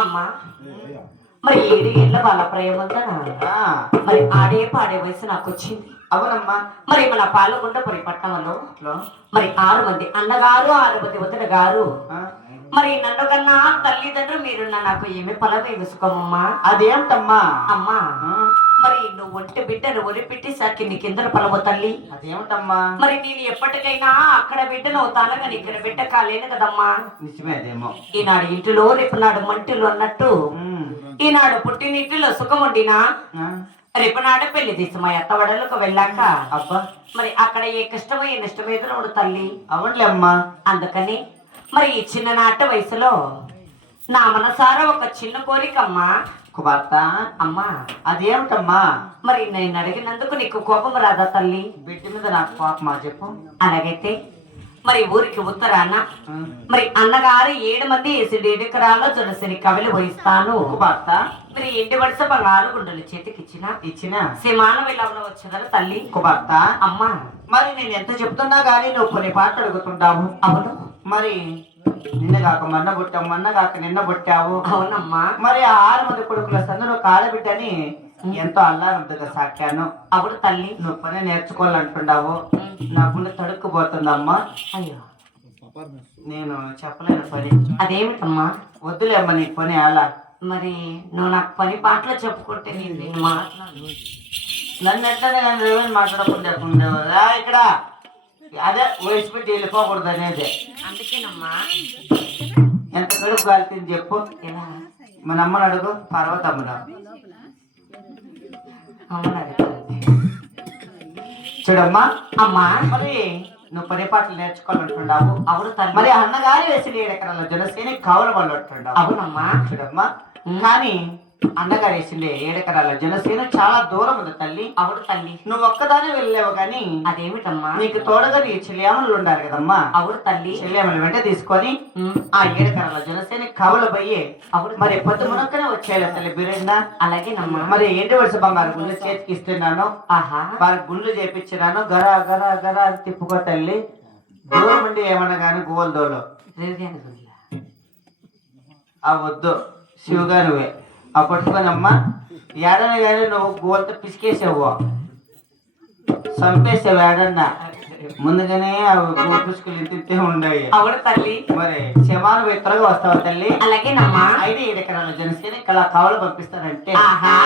అమ్మా మరి 7 ఏళ్ళ వాళ్ళ ప్రేమంతనా మరి ఆడే పాడే వయసు నాకు వచ్చింది. అవునమ్మా. మరి మన పాలగుండ మరి పట్టణంలో మరి 6 మంది అన్నగారు 6 మంది వదిన గారు మరి నన్ను కన్నా తల్లిదండ్రులు మీరున్న నాకు ఏమి ఫలమే విసుకోమమ్మా. అదేమిటమ్మా? అమ్మా మరి నువ్వు ఒంటి బిడ్డను ఒరి పెట్టి సాకి నీ కింద పొలవు తల్లి. అదేమిటమ్మా? మరి నేను ఎప్పటికైనా అక్కడ బిడ్డను అవుతాను కానీ ఇక్కడ బిడ్డ కాలేను కదమ్మా. నిజమే అదేమో. ఈనాడు ఇంటిలో రేపు నాడు మంటిలో అన్నట్టు ఈనాడు పుట్టినింటిలో సుఖం ఉండినా రేపు నాడు పెళ్లి తీసి మా అత్తవడలకు వెళ్ళాక అబ్బా మరి అక్కడ ఏ కష్టమో ఏ నష్టమో ఎదురవుడు తల్లి. అవునులే అమ్మా. అందుకని మరి ఈ చిన్ననాటి వయసులో నా మనసారా ఒక చిన్న కోరికమ్మా. కుమార్తె అమ్మా అదేమిటమ్మా? మరి నేను అడిగినందుకు నీకు కోపం రాదా తల్లి? బిడ్డ మీద నాకు కోపమా చెప్పు. అలాగైతే మరి ఊరికి ఉత్తరాన మరి అన్నగారు 7 మంది 7 ఎకరాల్లో జొన్నసిని కవిలు వహిస్తాను. కుమార్తె మరి ఇంటి వరుస బంగారు గుండెలు చేతికిచ్చిన సీమాన వెళ్ళవన వచ్చేదారు తల్లి. కుమార్తె అమ్మా మరి నేను ఎంత చెప్తున్నా గానీ నువ్వు కొన్ని పాటలు అడుగుతుంటావు. అవును. మరి నిన్న కాక మొన్న పుట్టావు, మొన్న కాక నిన్న పుట్టావు. అవునమ్మా. మరి 6 మంది కొడుకుల సందులో కాలబిడ్డని ఎంతో అల్లారుద్దుగా సాకాను. అవును తల్లి. నువ్వు పని నేర్చుకోవాలంటున్నావు. నా గుండె తడుక్కుపోతుందమ్మా. అయ్యో నేను చెప్పలేను పని. అదేమిటమ్మా? వద్దులేమ్మా నీకు పని అలా. మరి నువ్వు నాకు పని పాటలు చెప్పుకుంటే నేను మాట్లాడు. నన్ను ఎట్లనే కానీ నువ్వేం మాట్లాడకుండా ఇక్కడ అదే వయసు పెట్టి వెళ్ళిపోకూడదు అనేది. అందుకేనమ్మా. ఎంత కడుపు కాలుతుంది చెప్పు. ఎలా? మన అమ్మని అడుగు. పర్వతమ్మను చూడమ్మా. అమ్మా మరి నువ్వు పని పాటలు నేర్చుకోవాలంటున్నావు. అవును తల్లి. మరి అన్నగారి వేసి 7 ఎకరాల జనసేన కావుల వాళ్ళు అంటున్నావు. అవునమ్మా. చూడమ్మా కానీ అన్నగారు వేసిండే 7 ఎకరాల జనసేన చాలా దూరం ఉంది తల్లి. అవును తల్లి. నువ్వు ఒక్కదానే వెళ్ళలేవు కానీ అదేమిటమ్మా? నీకు తోడుగా నీ చెల్లియామలు ఉండాలి కదమ్మా. అవును తల్లి. చెల్లియామలు వెంట తీసుకొని ఆ 7 ఎకరాల జనసేన కవులు పోయి అవును మరి పొద్దు మునక్కనే వచ్చేయాలి తల్లి బిరేందా. అలాగేనమ్మా. మరి ఎండి వరుస బంగారు గుండె చేతికి ఇస్తున్నాను. ఆహా వారికి గుండ్లు చేపించినాను. గరా గరా గరా అని తిప్పుకో తల్లి. దూరం ఉండి ఏమన్నా కానీ గోల్ దోలు ఆ వద్దు శివుగా నువ్వే ఆ పట్టుకోనమ్మా. ఏడన్నా కానీ నువ్వు గోల్తో పిసికేసావు, చంపేసావు ఏడన్నా. ముందుగానే పుష్కులు ఇంతే ఉండవు. అవును తల్లి. మరి శమాను త్వరగా వస్తావు తల్లి. అలాగేనమ్మా. 5 ఎకరాల జనసేన కళ కావాలి పంపిస్తానంటే ఆహా